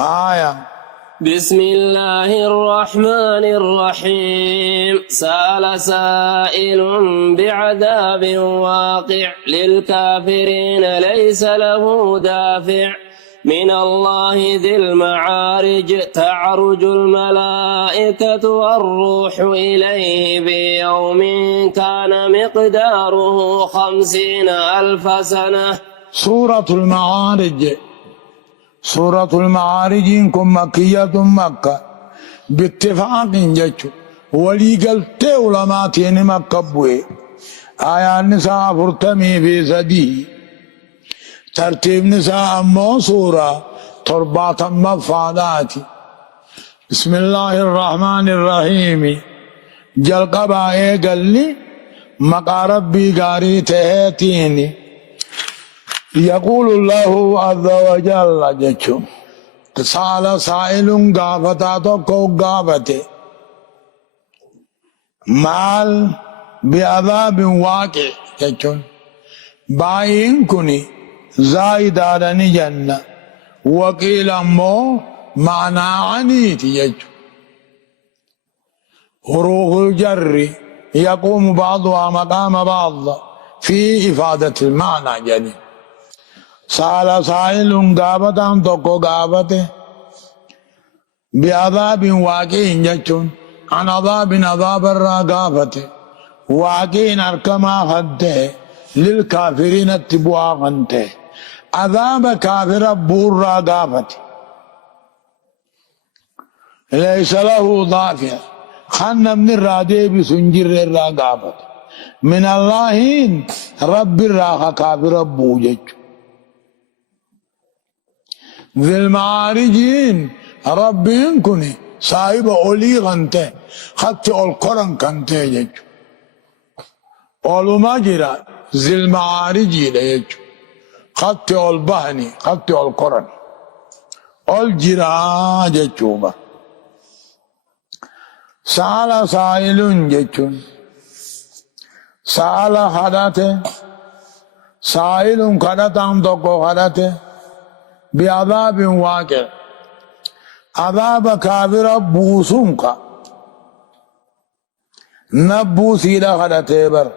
آية. بسم الله الرحمن الرحيم. سأل سائل بعذاب واقع للكافرين ليس له دافع من الله ذي المعارج تعرج الملائكة والروح إليه بيوم كان مقداره 50,000 سنة. سورة المعارج. سورة المعارج كن مكية مكة باتفاق جتشو ولي قلت علماء مكة بوي. آية النساء فرتمي في سدي ترتيب نساء أمو سورة ترباط مفاداتي. بسم الله الرحمن الرحيم. جل قبائي قال لي مقا ربي قاري تهيتيني. يقول الله عز وجل جتشو سأل سائل غافتا توكو غافته مال بعذاب واقع جتشو باين كني زايد على جنة وقيل مو معنى عنيت جتشو حروف الجر يقوم بعضها مقام بعض في إفادة المعنى جديد. سأل سائل غابة توكو غابته بعذاب واقع جتشون عن عذاب الرغافته واقع أركما خده للكافرين اتبوا خنته عذاب كافر بور رغافته ليس له ضافع خن من الرادي بسنجر الرغافته من الله رب الراخ كافر بوجج ذي المعارجين ربين كني صاحب أولي غنته حتى القرآن كنته يجو أولو ما جرى ذي المعارجي يجو حتى البهني حتى القرآن الجرى يجوبا. سأل سائل يجو سأل خدته سائل خدتان توقو خدته بعذاب واقع عذاب كافر بوسونك نبوسي لخدا تيبر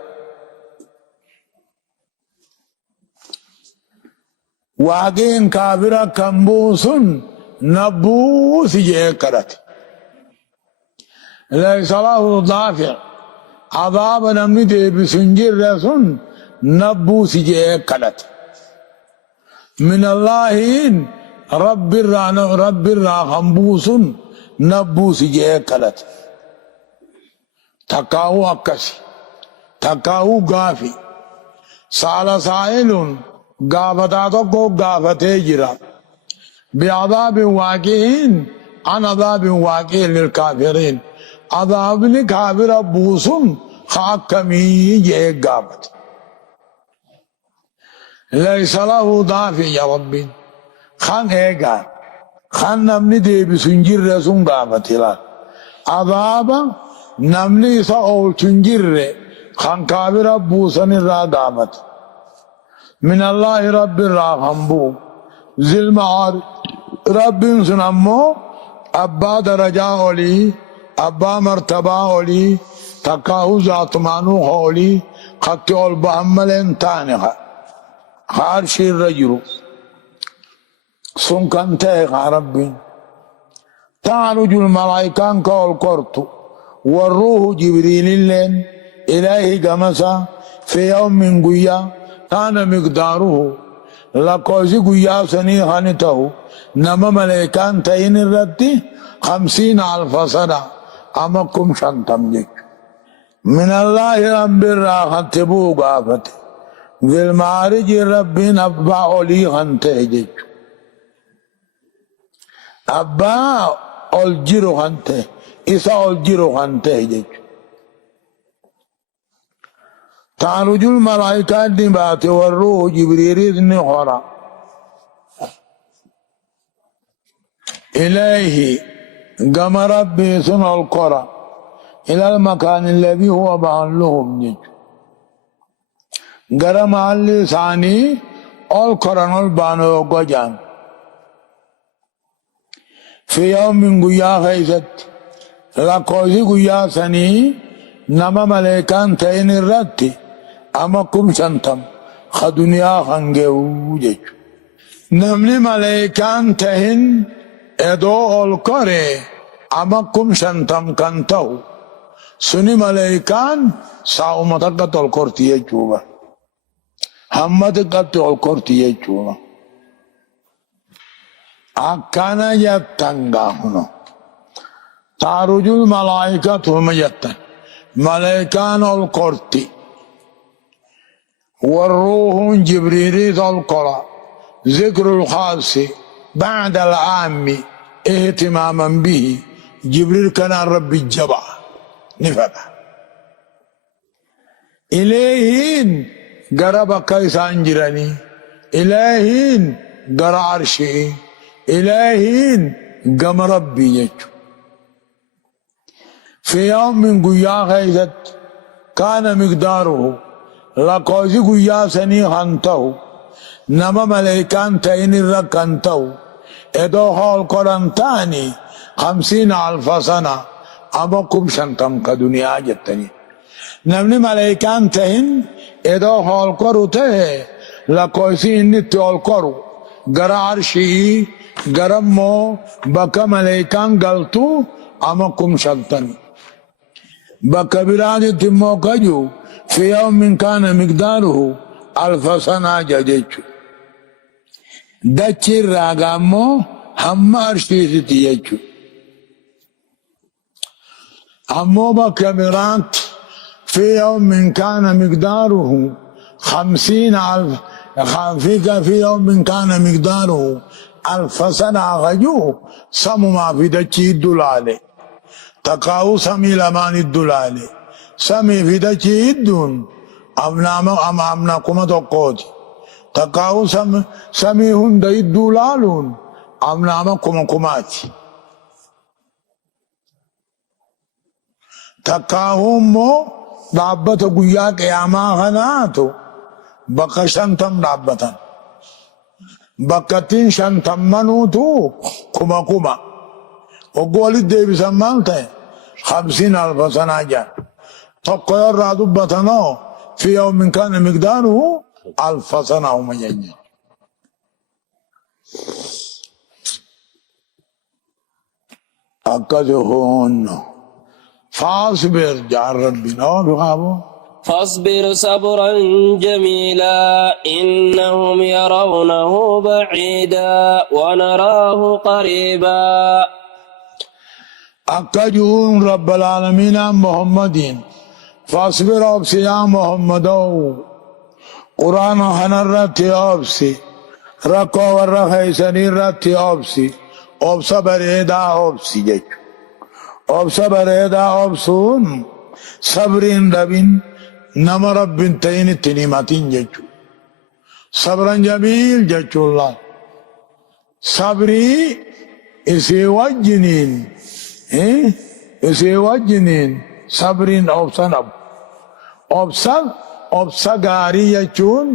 واقعين كافر كمبوسون نبوسي جيكرت ليس له ضافع عذاب نمني دي بسنجر رسون نبوسي جيكرت من الله رب الرا خمبوس نبوس جيكلت تكاو أكسي تكاو غافي. سال سائل غافتا توكو غافته جرا بعذاب واقعين عن عذاب واقع للكافرين عذاب لكافر بوس خاكمي جيكابت ليس له دافع يا ربي خان هيغا خان نمني دي بسنجر رسون غافتلا عذاب نمني سأول سنجر خان كابر بوسن الرادامت من الله رب الرحمبو ذي المعارج رب سنمو أبا درجة أولي أبا مرتبة أولي تكاهو ذاتمانو أولي خطي البحملين تانيخا خارش الرجل سنكنته ربي تعرج الملائكة كالقرط والروح جبريل اللين إليه قمسا في يوم من قيا كان مقداره لقوزي قيا سنيخانته نما ملائكان تين الرد 50,000 سنة أمكم شنطم جيك من الله رب الراحة تبو قافته ذي المعارج ربي أبا أولي خنته جيك أبا الجيرو خنته إسا الجيرو خنته جيك تعرج الملائكة نبات والروح جبريل إذن خورا إليه قام ربي سنع القرى إلى المكان الذي هو محلهم جيك gara mahalli isaanii ol koran ol baanu yoo gojan في يوم من قيا خيست لقوزي قيا سني نما ملائكان تين الرتي أما كم شنتم خدنيا خنجو جيش نمني ملائكان تين ادو القري أما كم شنتم كنتو سني ملائكان ساومتك القرتي جوبا همتك القرتي جوبا أكانا يتنغا هنا تعرج الملائكة هم يتن ملائكان القرتي والروح جبريل القرى ذكر الخاص بعد العام اهتماما به جبريل كان رب الجبع نفذ إليهن قرب كيسان جراني إليهن قرى عرشي إلهين قم ربي يجو في يوم من قيا غيثت كان مقداره لقوزي قيا سني خانته نما ملائكان تين الركانته ادو حول قرآن تاني 50,000 سنة أما كم شنتم كدنيا جتني نمني ملائكان تين ادو حول قرآن ته لقوزي إني تول قرآن gara arshii garammoo bakka maleekaan galtu ama kum shaltani bakka biraatitti immoo kaju fi yawmin kaana miqdaaruhu 1000 sanaa jechu dachi irraa gaammoo hamma arshiititti jechu ammoo bakka biraatti fi yawmin kaana miqdaaruhu 50,000 في يوم كان مقداره 1000 سنة غجوه سمو ما في دجي الدلالي تقاو سمي لمان الدلالي سمي في دجي الدون أمنا كما تقوتي تقاو سمي هند الدلالون أمنا كما كماتي تقاو مو دابة قياك ياما غناتو bakka 50 dhaabbatan bakkattiin 50 kuma oggoo walitti deebisan maal ta'e 50,000 sanaa jaan tokko irraa dubbatanoo fi yawmin kaana miqdaaruhu 1000 sanaa uma jenne akkasi hoonno faasbir jaan rabbinoo biqaaboo فاصبر صبرا جميلا إنهم يرونه بعيدا ونراه قريبا أكجون رب العالمين محمدين فاصبر أبسي يا محمدو قرآن حنرتي أبسي ركو ورخيسني رتي أبسي أبسا بريدا أبسي جيش أبسا بريدا أبسون صبرين ربين نما رب تين تنيماتين جيشو صبرا جميل جيشو الله صبري اسي وجنين اسي وجنين صبرين اوبسان اوبسا غاري جيشون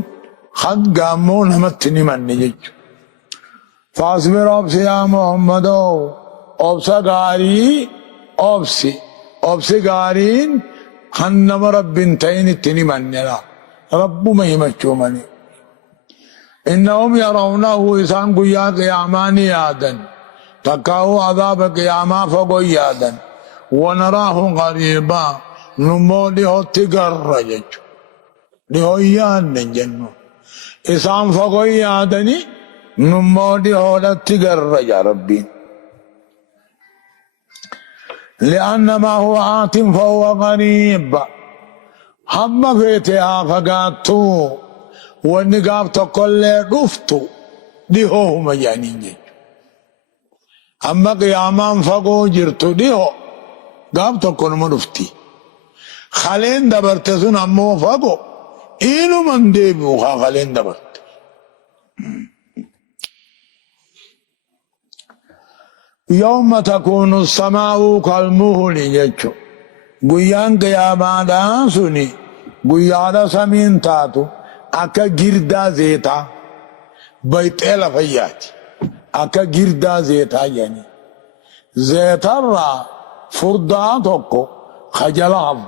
خد غامون هم تنيمان جيشو فاصبر اوبسي يا محمد اوبسا غاري اوبسي غارين خنم رب تين التنمان يلا رب ما يمشومني إنهم يرونه إسان قيا قيامان يادا تقاو عذاب قياما فقو يادا ونراه قريبا نمو له تقر جج له يان جنو إسان فقو يادني نمو له تقر يا ربي لأن ما هو آت فهو قريب هم فيتها فقاتو والنقاب تقول رفتو دي هو مجانين أما قيامان فقو جرتو دي هو قاب تقول مرفتي خلين دبرتسون أمو فقو إنو من ديبو خلين دبرت يوم تكون السماء كالمهل يجو قيان قياما دانسوني قيانا سمين تاتو أكا جردا زيتا بيت إلا فياتي أكا جردا زيتا يعني زيت الرا فرداتوكو خجلاف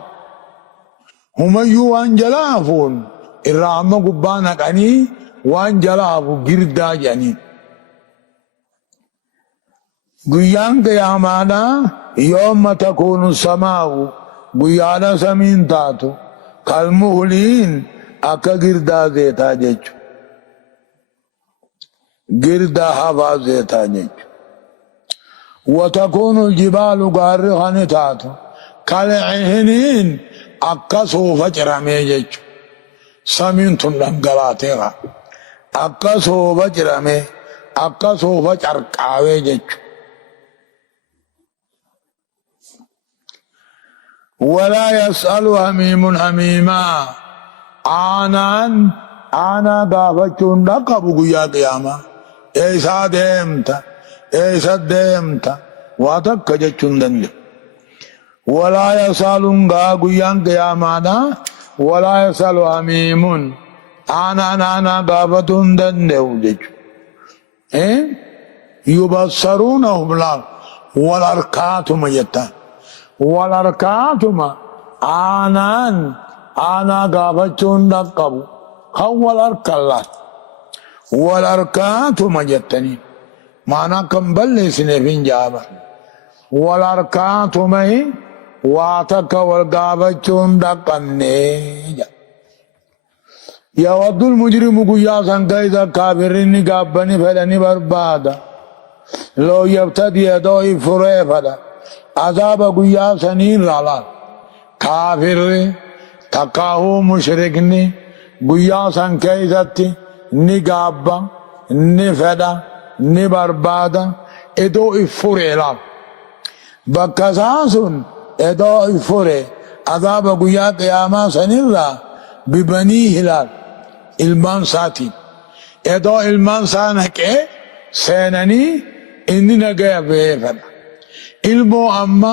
هم يوان جلافون الرامة قبانا كاني وان جلافو جردا جاني قيان قيامانا يوم تكون السماء قيانا سمين تاتو كالمهلين أكا جردا زيتا جيجو جردا هوا زيتا جيجو وتكون الجبال غارغا تاتو كالعهنين أكا صوفة جرامي جيجو سمين تنم غلاتيغا أكا صوفة جرامي أكا صوفة جرقاوي جيجو ولا يسأل هميم حميما آنا غافتشون نقبو يا قياما إيسا ديمتا إيسا ديمتا واتك جتشون دنجو ولا يسأل غاقو يا قياما ولا يسأل هميم آنا غافتشون دنجو جتشو يبصرونهم لا والأركات ميتان والأركاتما آنا غافتشون نقبو هو الأركالات والأركاتما جتني معنى كمبل سنفين جابا والأركاتما واتك والغافتشون نقني يود المجرم قياسا كيدا كافرين قابني فلني بربادا لو يبتدي يدوي فريفدا عذاب قيا سنين رالال كافر تقاهو مشركني قيا سن كيزتي نقابا نفدا نبربادا ادو افوري لال بكساسون ادو افوري عذاب قيا قياما سنين را ببني هلال المان ساتي ادو المان سانك سينني اني نقيا بيفدا ilmoo amma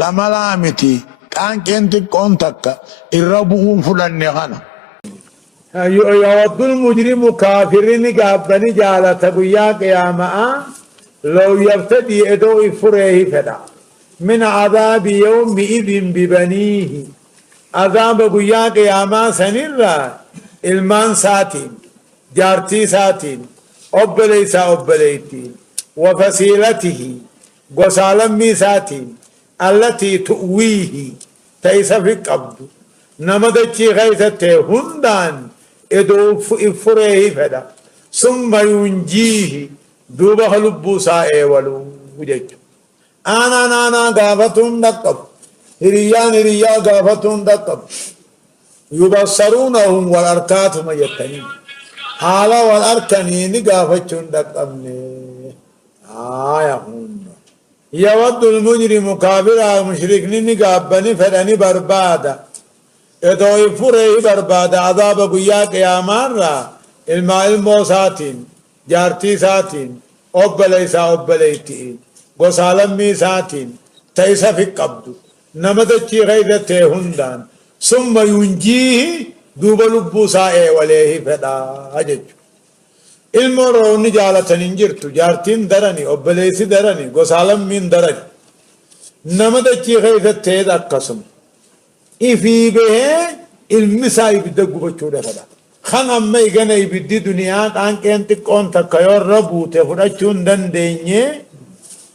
lama laamiti qaanqeen xiqqoon takka irra bu'uun fudhanne kana. يود المجرم كافرين قابني جالة قيا قياما لو يبتدي ادو فريه فدا من عذاب يومئذ ببنيه عذاب قيا قياما سنرى المان ساتين جارتي ساتين أبليسا أبليتين وفصيلته قسالم ميساتين التي تؤويه تيس في قبض نمدتشي غيثته هندان ادو فريه فدا ثم ينجيه دوبه لبوسا ايولو وجج انا غافتون دقب هريا غافتون دقب يبصرونهم والاركاتهم يتنين حالا والاركانين غافتون دقبني هون يود المجرم كافر مشركين قابني فدني بربادا ادو فري بربادا عذاب قيا قيامان را الموساتين جارتي ساتين أبليسا أبليتين قسالمي ساتين تيسا في قبض نمدتشي غيثته هندان ثم ينجيه دوب لبوسا وليه فدا أجج ilmoon jaalatan jirtu jaartiin darani obboleessi darani gosaalammiin darani nama dachii keessatti akkasuma ifii bahee ilmi isaa ibidda gubachuudha fedha kan amma igana ibiddi duniyaa qaanqeen xiqqoon takka yoorra buute fudhachuu hin dandeenye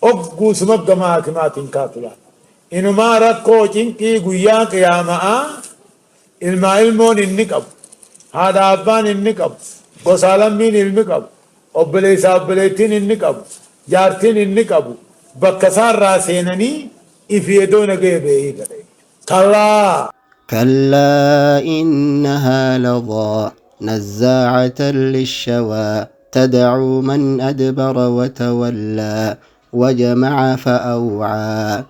ogguusuma gama hakimaatiin kaatula inumaa rakkoo cinqii guyyaa qiyaamaa ilmoon inni qabu haadha abbaan inni qabu قسالمين المقب أبليسا أبليتين النقب جارتين النقب بكسار راسينني إفيدون قيبه كلا إنها لظى نزاعة للشوى تدعو من أدبر وتولى وجمع فأوعى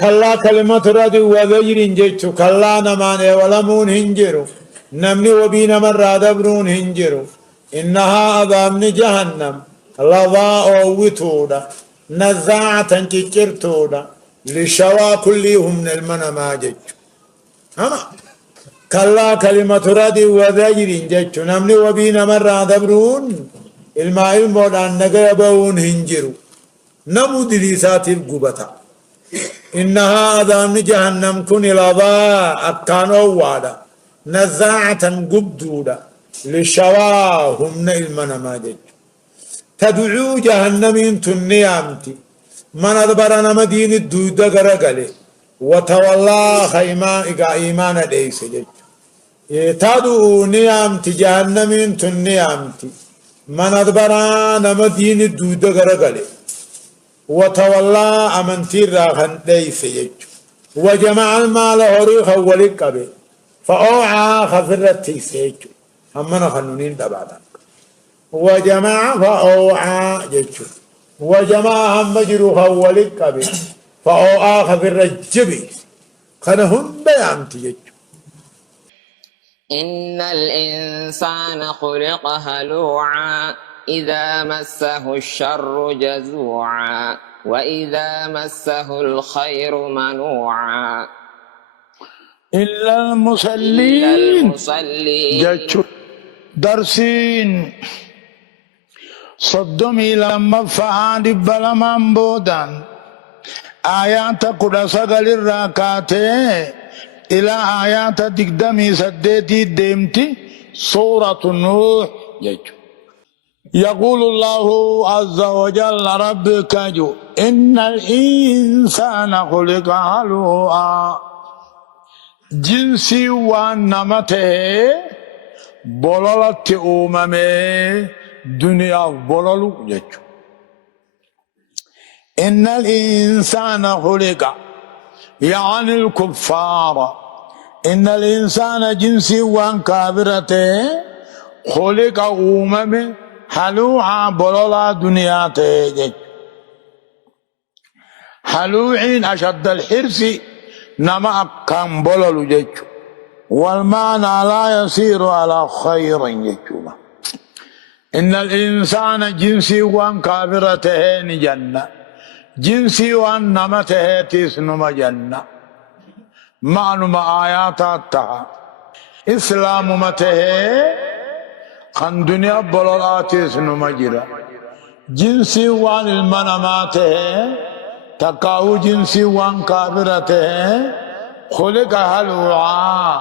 كلا كلمة رد وذجر جيتو كلا نمان ولمون هنجرو نمني وبينا مرة دبرون هنجرو إنها أضامن جهنم لظاء وتودا نزاعة تجرتودا لشوا كلهم من المناماجج أما كلا كلمة رد وذجر جج نمني وبينا مرة دبرون الماء المودان نقربون هنجرو نمو دليسات القبطة إنها أذان جهنم كن لظى أكانوا وادا نزاعة قبدودا لشواهم نئلمنا ما جج تدعو جهنم تنيامتي من أدبرنا مدين الدودة غرقلي وتولى خيما إقا إيمان ليس جج تدعو نيامتي جهنم تنيامتي من أدبرنا مدين الدودة غرقلي وتولى أمنتير راخن ليس جج وجمع المال هريخ ولقبه فأوعى خفرت سيج همنا خنونين دبادا وجمع فأوعى جج وجمع هم مجروخ ولقبه فأوعى خفرت جبي خنهن بيامتي جج إن الإنسان خلق هلوعا إذا مسه الشر جزوعا وإذا مسه الخير منوعا إلا إلا المصلين المصلين جاتشو درسين صدمي لما فعاد بلمان بودان آيات قد سقل الراكاتي إلى آيات تقدمي سديتي ديمتي سورة نوح جاتشو يقول الله عز وجل ربك جو إن الإنسان خلق هلوعا جنسي وانمته بولولت أمامي دنيا بولولو جيجو إن الإنسان خلق يعني الكفار إن الإنسان جنسي وان كافرته خلق أمامي هلوعا بولولا دنيا تيجي هلوعين أشد الحرص نما كان بولولو جيجو والمعنى لا يسير على خير جيجو إن الإنسان جنسي وان كافرته جنة جنسي وان نمته تسنم جنة معنى ما آياتها إسلام مته خان دنيا بولولاتيس نمجرا جنسي وان المناماته تقاو جنسي وان كابرته خلق هلوعا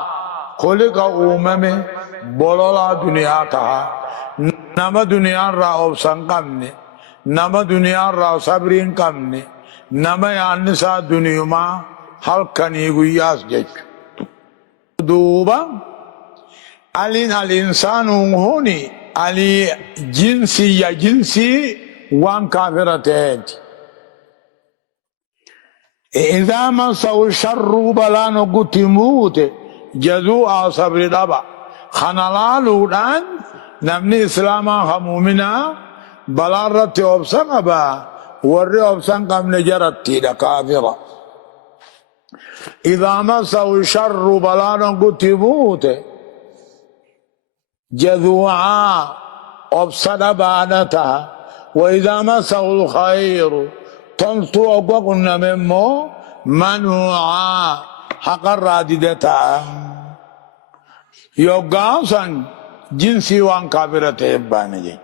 خلق أممي بولولا دنيا تها نما دنيا را أوبسان قمني نما دنيا را صبرين قمني نما يانسا دنيا ما حلقني قياس جيك دوبا ألين الإنسان هوني علي جنسي يا جنسي وان كافرتين إذا مسوا الشر بلا نقول موت جزوء صبر دبا خنالالو دان نمني إسلاما خمومنا بلا رت أبسن أبا ور أبسن قم نجرت تيدا كافرة إذا مسوا الشر بلا نقول موت جذوعا أبصد بعدتها وإذا مسه الخير تنطو وقنا ممو منوعا حق الراددتها يوغاسا جنسي وان كافرة يبانجي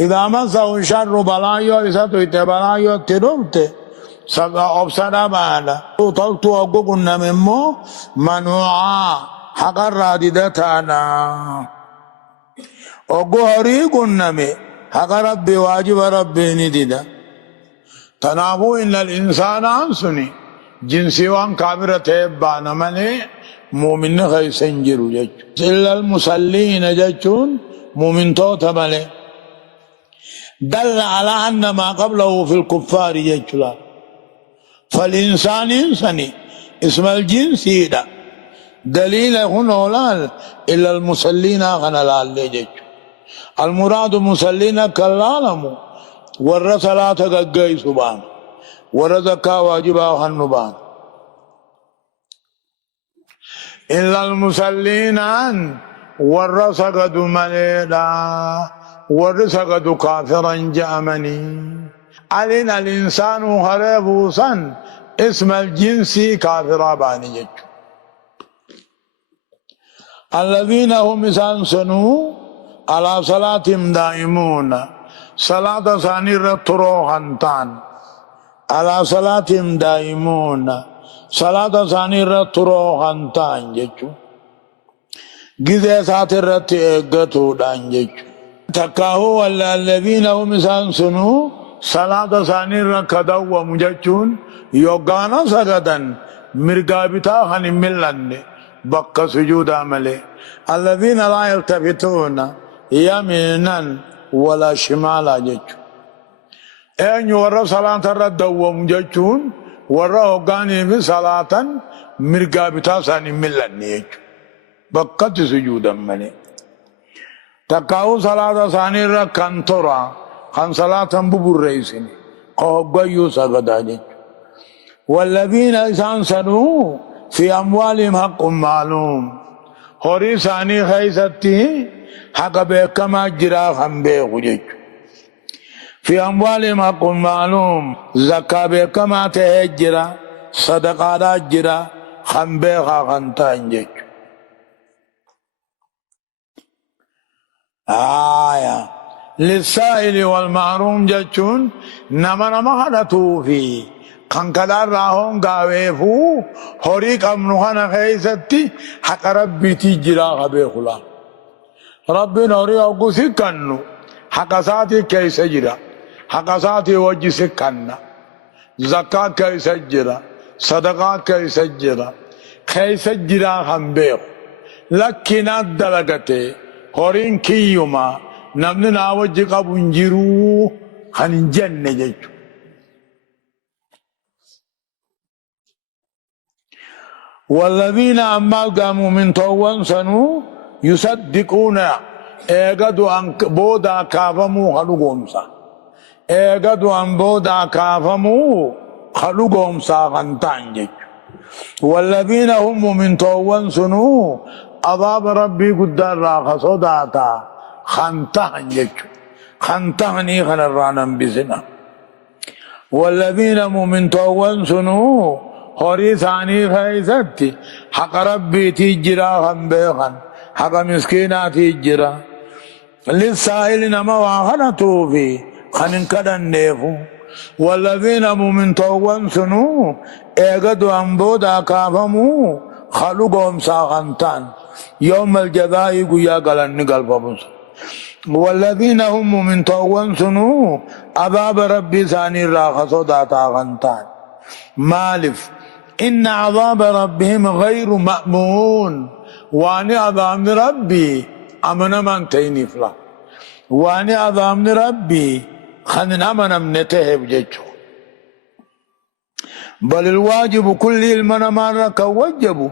إذا مسه الشر بلايو إساتو إتبلايو تدومت أبصد بعد تنطو وقنا ممو منوعا حق الراددتها وقهري قنمي حق ربي واجب ربي نديدا تنابو إن الإنسان أنسني جنسي وان كابرة تيبانا مني مؤمن خيسن جرو جج إلا المصلين ججون مؤمن توتا ملي دل على أن ما قبله في الكفار ججلا فالإنسان إنساني اسم الجنسي ده دليل هنا ولال إلا المصلين غنلال لجج المراد مسلين كالعالم ور صلاة قاي سبحان ور زكاة واجبا خنبان إلا المسلين ور سقد مليدا ور سقد كافرا جامني علينا الإنسان خريبوسا اسم الجنس كافرا باني جج الذين هم سنوا على صلاتهم دائمون صلاة ثاني رترو هنتان على صلاتهم دائمون صلاة ثاني رترو هنتان جيشو جزء ساترت اغتو دان جيشو تكاهو ولا الذين هم سانسنو صلاة ثاني ركدوا ومججون يوغانا سجدن مرغابتا هن ملن بك سجود عمله الذين لا يلتفتون يمينا ولا شمالا جيشو ان يورا صلاة ردوا ومججون ورا اوغاني في صلاة مرغابتا هن ملن جيشو بك سجود عمله تكاو صلاة ثاني ركنتورا خان صلاة ببور رئيسين قوغيو سجداني والذين سانسنوا في أموالهم حق معلوم هوري ثاني خيستي حق بكما جرا خم بيخجج في أموالهم حق معلوم زكاة بكما تهجرا صدقات جرا خم بيخا خنتانجج آية للسائل والمحروم جتون نما خلطو في خنكدار راهون غاويفو هوريك امنوخانا خيستي حق ربي تجرا خبيخلا ربي نوري اوكو سكنو حق ساتي كيس جرا حق ساتي وجي سكنا زكاة كيس جرا صدقاء كيس جرا كيس جرا خمبيخ لكنا دلغتي هورين كيوما نمن ناوجي قبنجرو خن جنة جيشو والذين أما قاموا من طوان سنو يصدقون ايقادوا أن بودا كافمو خلقومسا ايقادوا أن بودا كافمو خلقومسا غنطان جيشو والذين هم من طوان سنو عذاب ربي قدر راخ صداتا خنتهن جيشو خنتهني خنرانا بزنا والذين من طوان سنو هوري ثاني خيزتي حق ربي تجرا خنبيخن حق مسكينا تجرا للسائل نما واخنا توفي خنن كدن نيفو والذين من طوان سنو ايقدوا انبودا كافمو خلقهم ساخنتان يوم الجزاء قيا قلن قلبهم والذين هم من طوان سنو عذاب ربي ثاني راخصو داتا غنتان مالف إن عذاب ربهم غير مأمون واني عذاب ربي أمنا من تيني فلا واني عذاب ربي خنن أمنا من تهب جيشو بل الواجب كل المنمار كوجب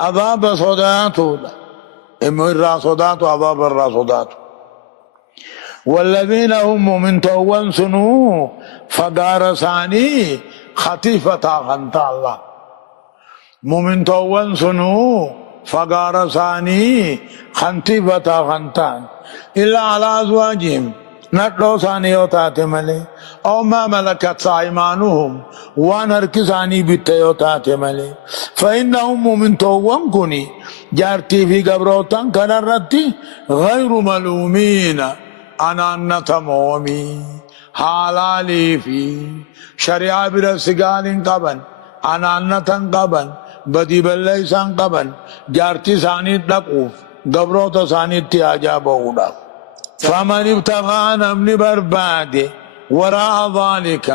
عذاب صداتو إما الراسوداتو عذاب الراسوداتو والذين هم من طوان سنو فدار ثاني خطيفة غنتا الله مؤمن طوان سنو فقار ثاني خطيفة غنتان إلا على أزواجهم نتلو ثاني يوتات ملي أو ما ملكت أيمانهم وانرك ثاني بيتيوتات ملي فإنهم مؤمن طوان كني جارتي في قبروتان كنرتي غير ملومين أنا نتمومي حلالي في شريعة برسقال قبل أنا نتن قبل بدي بليسان قبل جارتي ثاني تقو قبروت ثاني تياجا بودا فمن ابتغى نمن برباد وراء ذلك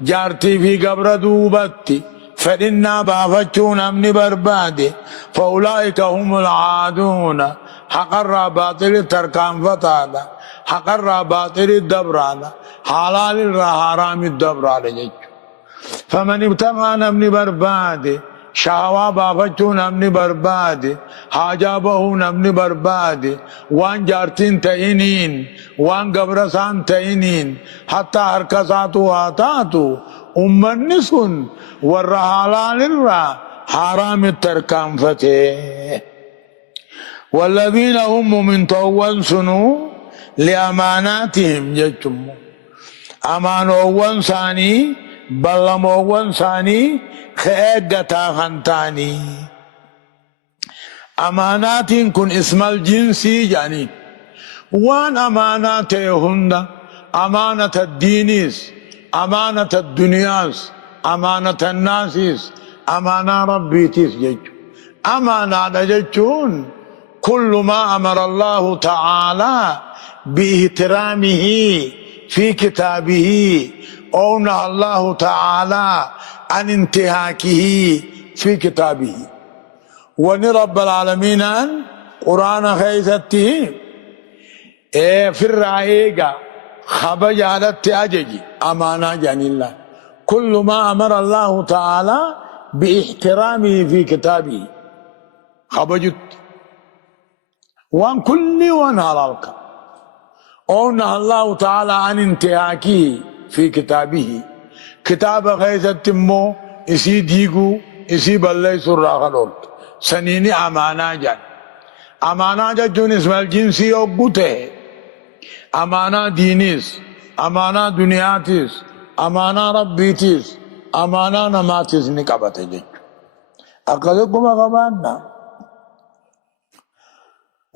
جارتي في قبر دوبتي فإنا بافتشون نمن برباد فأولئك هم العادون حقر باطل تركان فتادا حقر باطل الدبرانا حلال الحرام الدبرانا فمن ابتغى نمن برباد شهوا بافتشو نمن برباد حاجابه نمن برباد وان جارتين تئنين وان قبرسان تئنين حتى حركساتو آتاتو امنسون ور حلال حرام التركان فتح والذين هم من طوان سنو لأماناتهم جتم أمانوان ثاني بلموان ثاني خيقتا خنتاني أمانات كن اسم الجنسي يعني وان أمانات هند أمانة الدينيس أمانة الدنياس أمانة الناسيس أمانة ربيتيس جيجو أمانة جيجون كل ما أمر الله تعالى باحترامه في كتابه أو نهى الله تعالى عن انتهاكه في كتابه ونرب العالمين أن قرآن خيثته في الرأيقة خبج على التأجج أمانة جان الله كل ما أمر الله تعالى باحترامه في كتابه خبجت وان كل وان هلالك أونا الله تعالى عن انتهاكه في كتابه كتاب خيثت مو إسي ديقو إسي بلي سرى خلورت سنيني أمانة جان أمانة جان اسم الجنسي أقوته أمانة دينيس أمانة دنياتيس أمانة ربيتيس أمانة نماتيس نكبت جان أقدكم أغباننا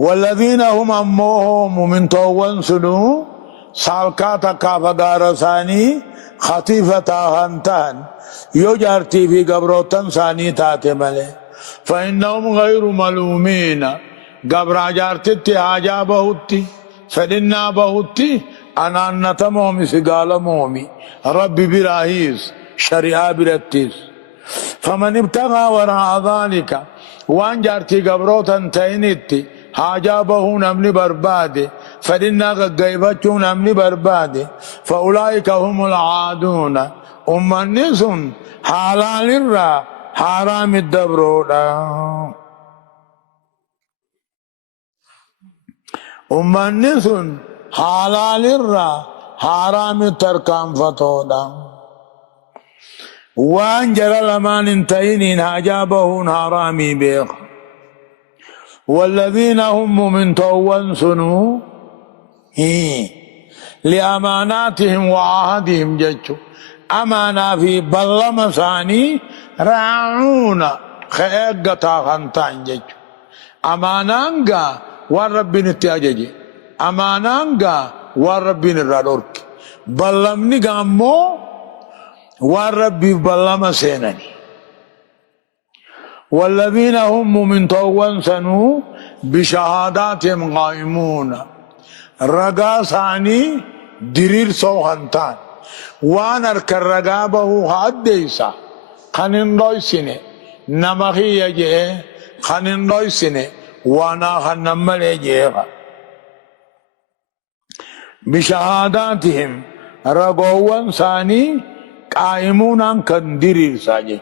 والذين هم أموهم من طوان سنو سالكاتا كافدار ثاني خطيفة هنتان يجارتي في قبروتن ثاني تاتي ملي فإنهم غير ملومين قبر جارتي حاجة بهوتي فلنا بهوتي أنا نتمومي سقال مومي ربي براهيس شريعة برتيس فمن ابتغى وراء ذلك وان جارتي قبروتن تينيتي حاجابه نمني بربادي فإننا غيبتهم نمني بربادي فأولئك هم العادون الناس حلال الرا حرام الدبرودا الناس حلال الرا حرام التركام فتودا وان جرى لمن انتهين حاجابه حرامي بيخ والذين هم من طوان سنو لأماناتهم وعهدهم ججو أمانا في بلما ثاني راعون خيقتا خانتان ججو أمانانغا والربين التاججي أمانانغا والربين الرادورك بلمني غامو والربي بلما سيناني والذين هم من طوان سنو بشهاداتهم قائمون رقا ثاني درير سوهنتان وانا الرقابه حديثا خنين رويسيني نمخي يجي خنين رويسيني وانا خنمل يجي بشهاداتهم رقوان ثاني قائمون كان درير ساجي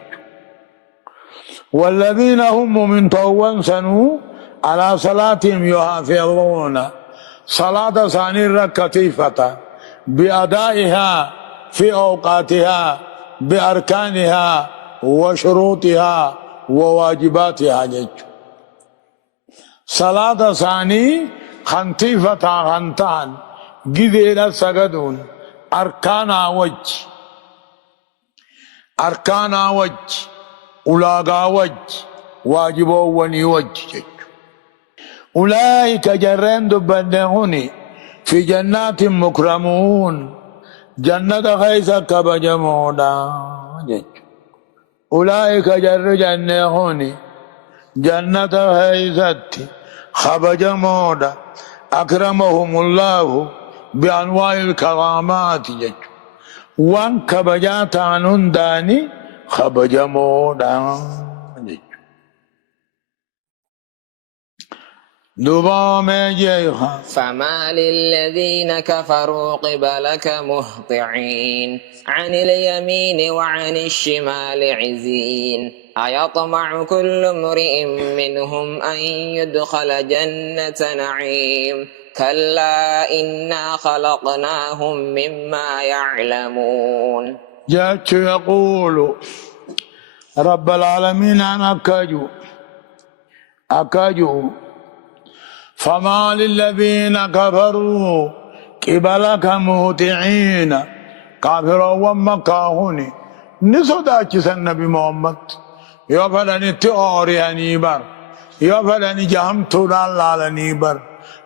والذين هم من طوان سنو على صلاتهم يحافظون صلاة ثاني ركتيفة بأدائها في أوقاتها بأركانها وشروطها وواجباتها جج صلاة ثاني خنتيفة خنتان جذيرة سجدون أركانا وجه أولاغا وجه واجبو وني وجه أولئك جرين دبنهوني في جنات مكرمون جنة خيسة كبجمودا أولئك جر جنهوني جنة خيسة خبجمودا أكرمهم الله بأنواع الكرامات وان كبجات عنون داني خبجمودا فما للذين كفروا قبلك مهطعين عن اليمين وعن الشمال عزين أيطمع كل امرئ منهم أن يدخل جنة نعيم كلا إنا خلقناهم مما يعلمون. جاءت يقول رب العالمين أنا أكاجو فما للذين كفروا قبلك مهطعين كافروا ومكاهوني نصداكس النبي محمد يفلني تؤوري نيبر يفلني جهم تولال نيبر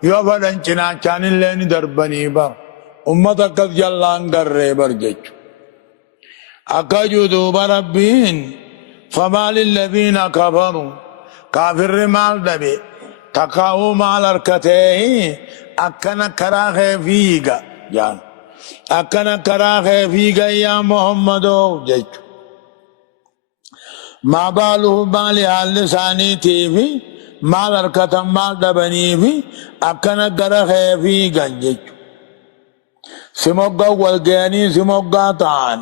يفلن چناچان اللين درب نيبر أمتك جلان قرر برجج أكجدوا بربين فما للذين كفروا كافر مال دبي تقاو مال أركته أكنا كراخ فيغا جان أكنا كراخ فيغا يا محمد جج ما باله بالي على لساني تيفي مال أركته مال دبني في أكنا كراخ فيغا جج سموغا والجاني سموغا تعان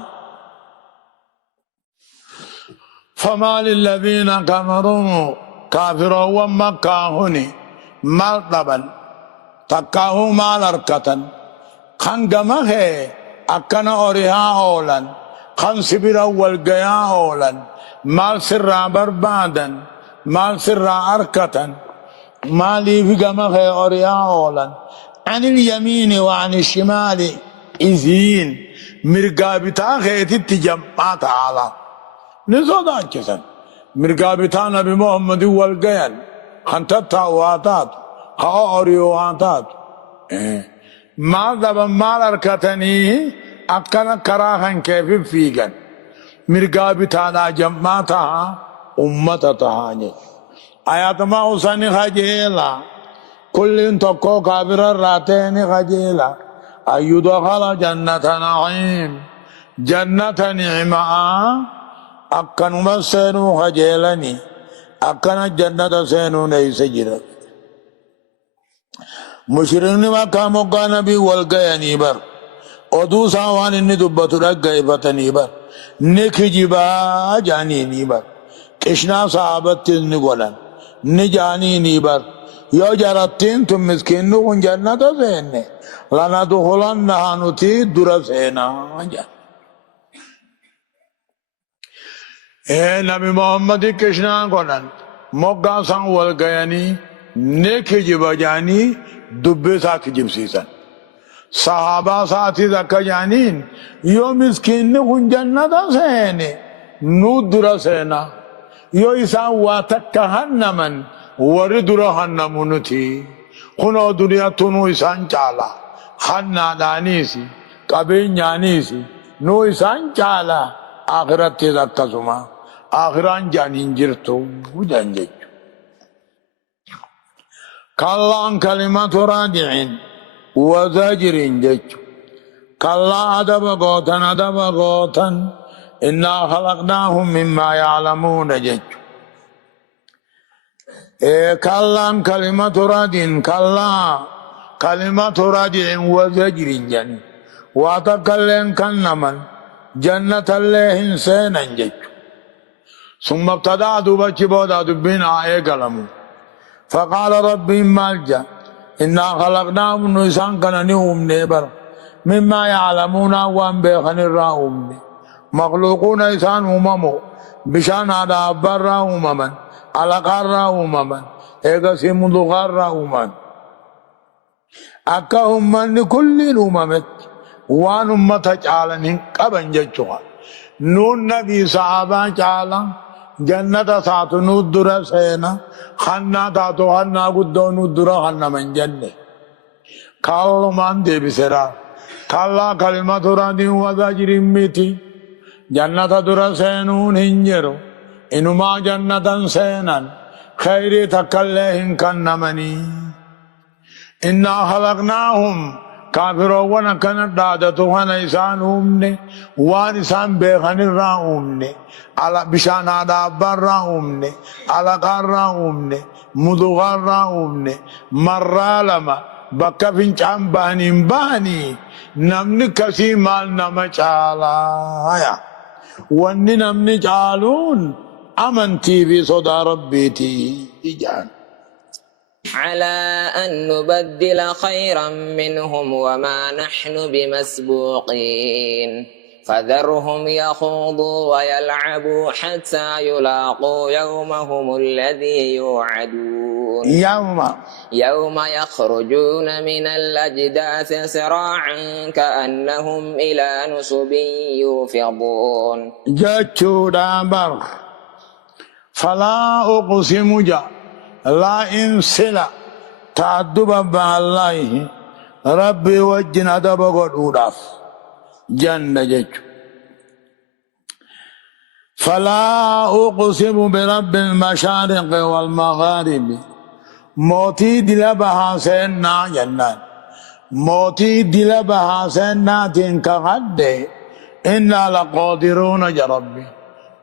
فما للذين كفروا كافروا ومكاهني مرتبا تكاهو مال أركتا خنقمه أكنا أوريها أولا خنسبرا والقيا أولا مال سرا بربادا مال سرا أركتا مالي في قمه أوريها أولا عن اليمين وعن الشمال إذين مرقابتا خيتي تجمعات على نزودا كسن مرقابتا نبي محمد والقيان خنتتا واتات خاوريو واتات ما دبا مال أركتني أكنا كراهن كيف فيغن مرقابتا دا جمعتا أمتتا آيات ما حسن خجيلا كل تقو كابر الراتين خجيلا أن يدخل جنة نعيم جنة نعمة أكن مسنو خجيلني أكن جنة سينو ليس جرا مشرين وكامو كان بي والغياني بر ودو ساوان إني دبتو رقائي فتني بر نكجبا جاني نيبر كشنا صحابت نقولن نجاني نيبر يو جراتين تم مسكين نقون جنة سيني لنا دخلن نحانوتي درسينا جان نبي محمد کشنا کنن موقع سان والگیانی نیکی جبا جانی دبی ساکی جبسیسن صحابہ ساتھی دکا جانین یو مسکین نخون جنتا سینے نود درا سینا یو ایسان واتکا ہنمن وری درا ہنمونو تھی خونو دنیا تنو ایسان چالا خنا دانی سی کبھی نانی سی نو ایسان چالا آخرت تی دکا سما آخران جانین جرتو جانجج کاللان کلمات رادعين وزاجر جج كلا أدب غوتا إنا خلقناهم مما يعلمون جج كلا كلمة رادين كلا كلمة رادع وزجر جن واتكلم كنمن جنة الله إنسانا جج ثم ابتدأ دوبك بودا دبين آئے قلمو فقال ربي مالجا إنا خلقناهم نسان كننهم نيبر مما يعلمون وان بيخن الراهم مخلوقون إسان هممو بشان على أبر هممن على قار هممن إيقا سيمدو قار هممن أكا هممن كل هممت وان أمتك عالن قبن ججوها نون نبي صحابة عالن جنة ساتو ندر سينا خنا تاتو خنا قدو ندر خنا من جنة قالوا من دي بسرا قال كلمة رادي وزجر ميتي جنة در سينون هنجرو إنما جنة سينا خير تكالهم كنمني إنا خلقناهم كافرون ونكنت دادتوهن إسان أمني وان إسان بيخن الرا أمني على بشان على برا أمني على قرا أمني مدغرا أمني مرا لما بكا فنشان باني نمني كسي مال نمچالا واني نمني جالون أمنتي بصدى ربيتي إجان على أن نبدل خيرا منهم وما نحن بمسبوقين فذرهم يخوضوا ويلعبوا حتى يلاقوا يومهم الذي يوعدون يوم يخرجون من الأجداث سراعا كأنهم إلى نصب يوفضون جاتشو دابر فلا أقسم جا لا إنسلا تعدبا بالله ربي وجن أدب قدوداف جنة جج فلا أقسم برب المشارق والمغارب موتي دلبها سينا جنان موتي دلبها سينا تنكغد إنا لقادرون جربي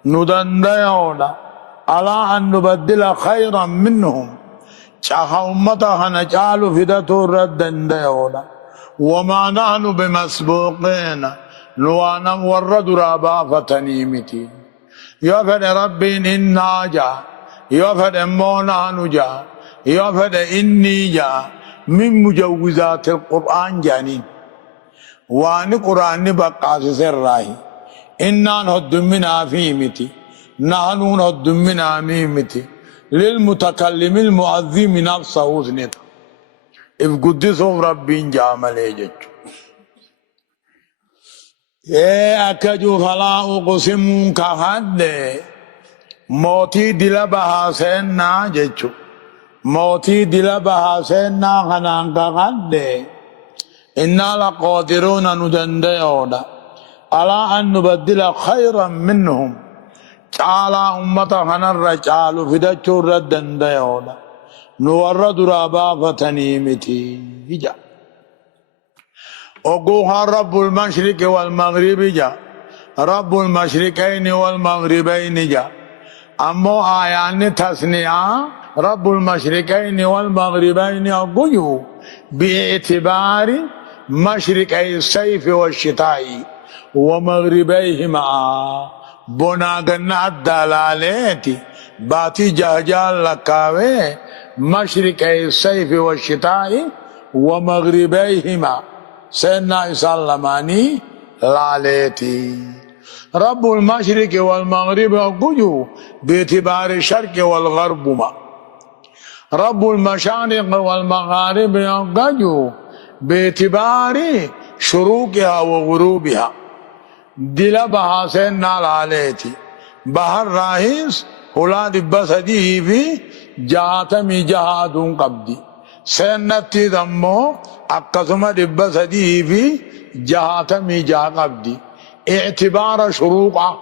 ندنديون على أن نبدل خيرا منهم شاخ أمتها نجعل فدة ردنديون وما نحن بمسبوقين نوانا ورد رابا فتنيمتي يفد ربي إنا جا يفد مونا نجا يفد إني جا من مجوزات القرآن جانين وان قرآن بقى سراهي إنا نهد منا فيمتي نحن نهد منا ميمتي للمتكلم المعظم نفسه سنتا إف قدسهم ربي جامل يجج أكجو فلا أقسم كهد موتي دلبها سينا ججو موتي دلبها سينا خنان كهد إنا لقادرون ندنديون على أن نبدل خيرا منهم تعالى أمتها نرجال فدتشو ردنديون نورد رابا فتنيمتي جا أقوها رب المشرق والمغرب جا رب المشرقين والمغربين جا أمو آيان تسنيا رب المشرقين والمغربين أقويو باعتبار مشرقي الصيف والشتاء ومغربيهما بناغنا الدلالات باتي جهجال لكاوي مشرقي الصيف والشتاء ومغربيهما سيدنا سلماني لاليتي رب المشرق والمغرب أقويو باعتبار الشرق والغرب ما رب المشارق والمغارب ينقجوا باعتبار شروقها وغروبها دلبها سينا العليتي بحر راهيس هلا دبسديه في جهاتمي جهاد قبدي سينتي دمو أقسم دبسديه في جهاتمي جهاد قبدي اعتبار شروقها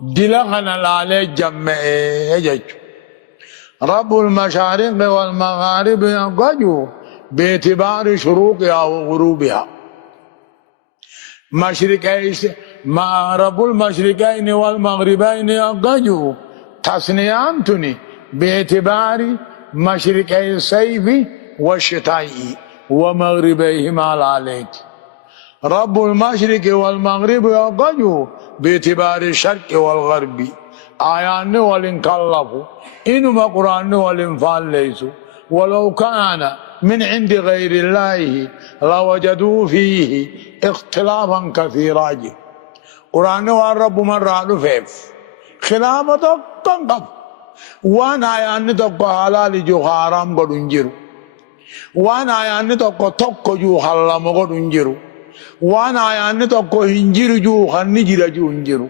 دلغنا العلي جمع يجج رب المشارق والمغارب ينقجوا باعتبار شروقها وغروبها رب المشرقين والمغربين ينقجوا تسنيانتني باعتبار مشرقي الصيف والشتاء ومغربيهما عليك رب المشرق والمغرب ينقجوا باعتبار الشرق والغرب آيان والانكلفوا إنما قرآن والانفال ليسوا ولو كان من عند غير الله لوجدوا فيه اختلافا كثيرا قرآن والرب من رأى فيف خلافة تنقف وانا آيان تقو حلال جو حرام قد انجروا وانا آيان تقو جو حرام قد انجروا وانا آيان تقو هنجر جو خنجر جو انجروا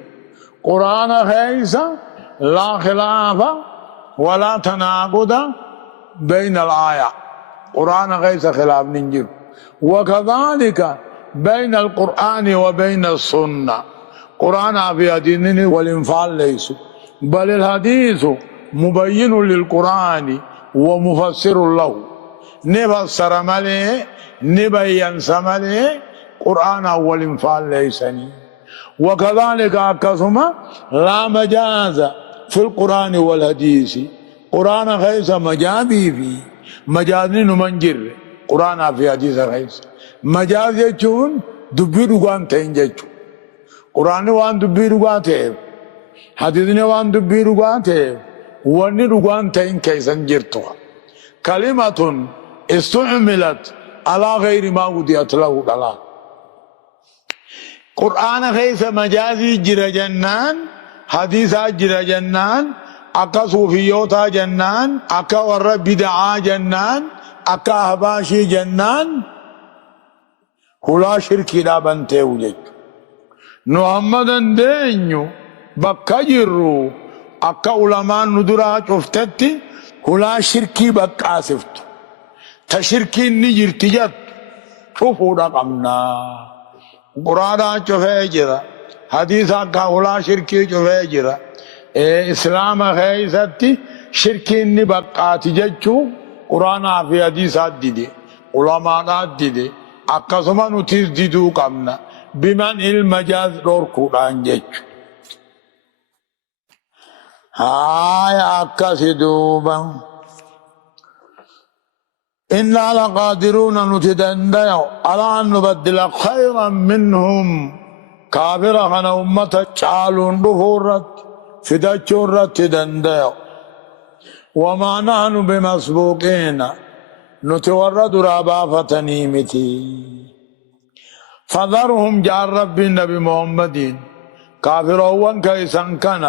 قرآن خيسا لا خلاف ولا تناقض بين الآية قرآن خيسا خلاف ننجر وكذلك بين القرآن وبين السنة قرآن في دينه والانفال ليس بل الحديث مبين للقرآن ومفسر له نفسر مليه نبين سمليه قرآن والانفال ليسني وكذلك أكثما لا مجاز في القرآن والحديث قرآن خيس مجازي في مجازي نمنجر قرآن في حديث خيس مجاز يجون دبي رغان تنججو قرآن وان دبي رغان تيب حديثني وان دبي رغان تيب واني رغان تين كيسن جرتوا كلمة استعملت على غير ما وضعت له دلال قرآن خيس مجازي جرى جنان حديثا جرى جنان أكا صوفيوتا جنان أكا ورى بدعا جنان أكا هباشي جنان هلا شركي لا بنتي وجج محمدا دينيو بكا جرو أكا علماء ندرا شفتتي هلا شركي بكا سفت تشركي نجر تجت شوفوا رقمنا قرانا شفاجرة حديثا كهولا شركي شفاجرة إسلام خيستي شركي نبقات ججو قرانا في حديثات دي علماء دي أكسما نتيز ديدو قمنا بمن المجاز دور قرآن ججو هاي أكسدوبا إنا لقادرون نتدنديو على أن نبدل خيرا منهم كافرا خنا أمة چالون بفورت فدچورت تدنديو وما نحن بمسبوقين نتورد رابا فتنيمتي فذرهم جار رب النبي محمدين كافرون كيسان كان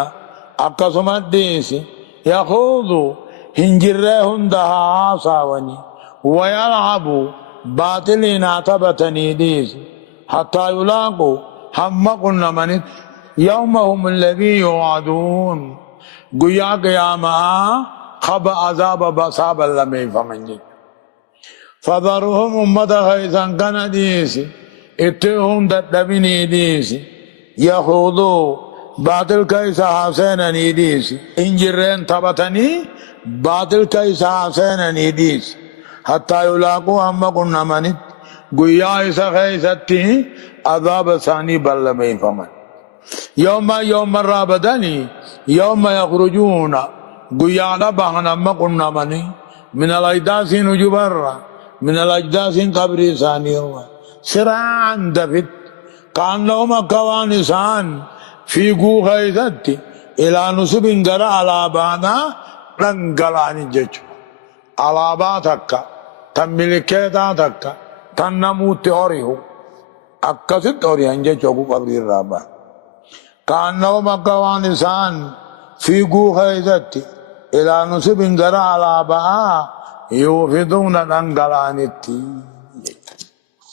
أقسمت ديسي يخوضوا هنجرهم دها ساوني ويلعبوا باطلين عتبتني ديسي حتى يلاقوا هم قلنا من يومهم الذي يوعدون قيا قياما خب عذاب بصاب اللمي فمنجي فذرهم أمة خيسا كان ديسي اتهم دبني ديسي يخوضوا باطل كيسا حسين نيديسي انجرين تبتني باطل كيسا حسين نيديسي حتى يلاقوا هم قلنا منت قيا إسا خيستي عذاب ثاني بلمي فمن يوم الرابدني يوم يخرجون قيا نبهنا هم قلنا مني من الأجداس نجبر من الأجداس قبري ثاني سراعا دفت كان لهم كوانسان في قوخيزتي إلى نصب قرأ على بانا رنقلاني جيجو على باتك تملكيتا تك تنموت أوريه أكست أوريه جيجو قبر الرابا كأنه مكوانسان في قوخيزتي إلى نصب قرأ على بانا يوفدون رنقلاني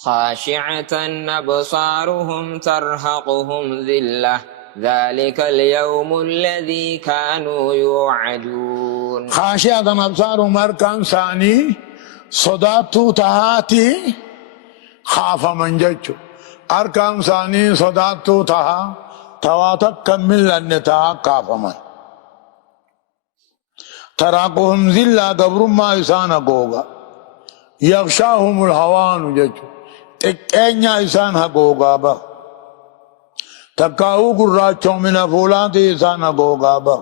خاشعة أبصارهم ترهقهم ذلة ذلك اليوم الذي كانوا يوعدون خاشعة أبصارهم أركان ثاني صداتو تهاتي خاف من ججو أركان ثاني صداتو تها تواتك كمل لنتا خاف من تراقهم ذلة قبر ما يسانا قوغا يغشاهم الهوان ججو تكينيا إسان حقوقا با تكاو قراتشو من فولات إسان حقوقا با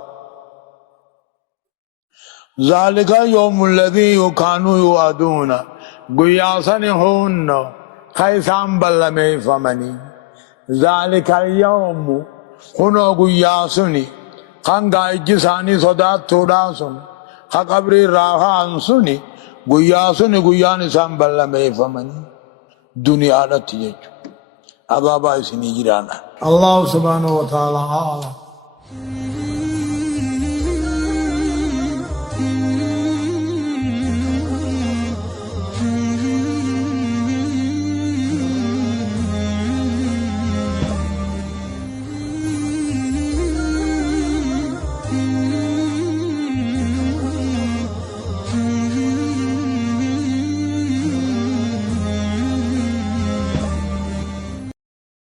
ذلك يوم الذي كانوا يوعدون قياسن هون خيسان بلمي فمني ذلك اليوم هنو قياسني خانقا إجساني صدات توداسن خقبري راحان سني قياسني قياني سان بلمي فمني دنيا رتيج أبابا سنيجرانا الله سبحانه وتعالى